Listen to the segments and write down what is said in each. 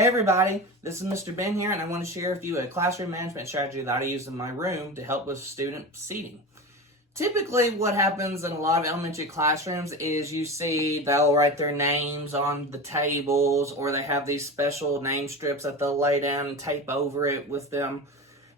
Hey everybody, this is Mr. Ben here, and I want to share with you a classroom management strategy that I use in my room to help with student seating. Typically what happens in a lot of elementary classrooms is you see they'll write their names on the tables, or they have these special name strips that they'll lay down and tape over it with them.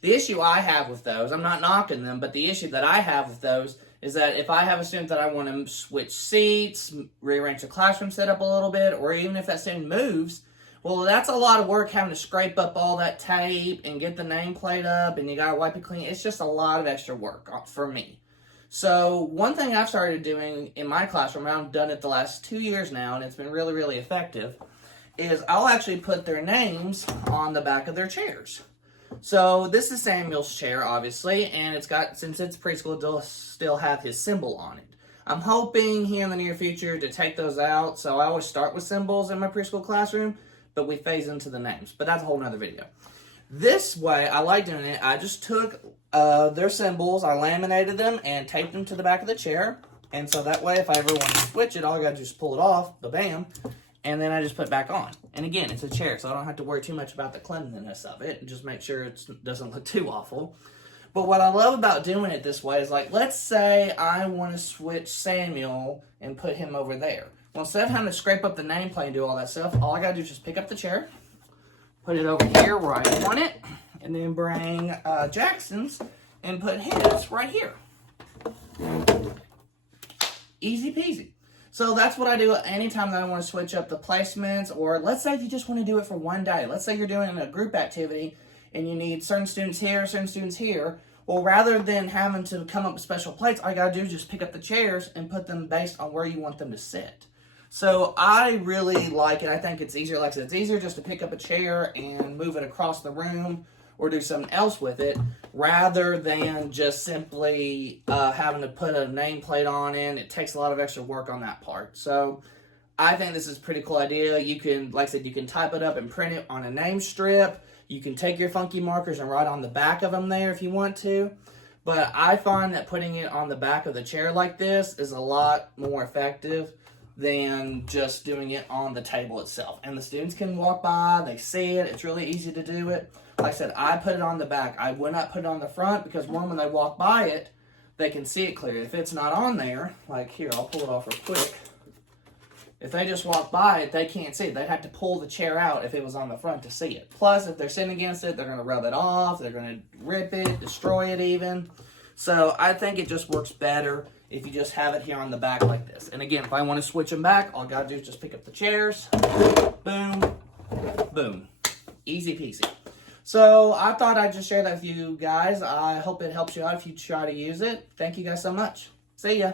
The issue I have with those, I'm not knocking them, but the issue that I have with those is that if I have a student that I want to switch seats, rearrange the classroom setup a little bit, or even if that student moves, well, that's a lot of work having to scrape up all that tape and get the nameplate up, and you gotta wipe it clean. It's just a lot of extra work for me. So one thing I've started doing in my classroom, and I've done it the last 2 years now, and it's been really, really effective, is I'll actually put their names on the back of their chairs. So this is Samuel's chair, obviously, and it's got, since it's preschool, it'll still have his symbol on it. I'm hoping here in the near future to take those out, so I always start with symbols in my preschool classroom, but we phase into the names. But that's a whole nother video. This way, I like doing it. I just took their symbols, I laminated them, and taped them to the back of the chair. And so that way, if I ever want to switch it, all I gotta do is pull it off, bam, and then I just put it back on. And again, it's a chair, so I don't have to worry too much about the cleanliness of it, and just make sure it doesn't look too awful. But what I love about doing it this way is, like, let's say I want to switch Samuel and put him over there. Well, instead of having to scrape up the nameplate and do all that stuff, all I gotta do is just pick up the chair, put it over here where I want it, and then bring Jackson's and put his right here. Easy peasy. So that's what I do anytime that I want to switch up the placements, or let's say if you just want to do it for one day. Let's say you're doing a group activity and you need certain students here, certain students here. Well, rather than having to come up with special plates, all you gotta do is just pick up the chairs and put them based on where you want them to sit. So I really like it. I think it's easier. Like I said, it's easier just to pick up a chair and move it across the room or do something else with it, rather than just simply having to put a nameplate on it. It takes a lot of extra work on that part. So I think this is a pretty cool idea. You can, like I said, you can type it up and print it on a name strip. You can take your funky markers and write on the back of them there if you want to. But I find that putting it on the back of the chair like this is a lot more effective than just doing it on the table itself. And the students can walk by, they see it, it's really easy to do it. Like I said, I put it on the back. I would not put it on the front because, one, when they walk by it, they can see it clear. If it's not on there, like here, I'll pull it off real quick. If they just walk by it, they can't see it. They'd have to pull the chair out if it was on the front to see it. Plus, if they're sitting against it, they're going to rub it off, they're going to rip it, destroy it even. So I think it just works better if you just have it here on the back like this. And again, if I want to switch them back, all I got to do is just pick up the chairs. Boom. Boom. Easy peasy. So I thought I'd just share that with you guys. I hope it helps you out if you try to use it. Thank you guys so much. See ya.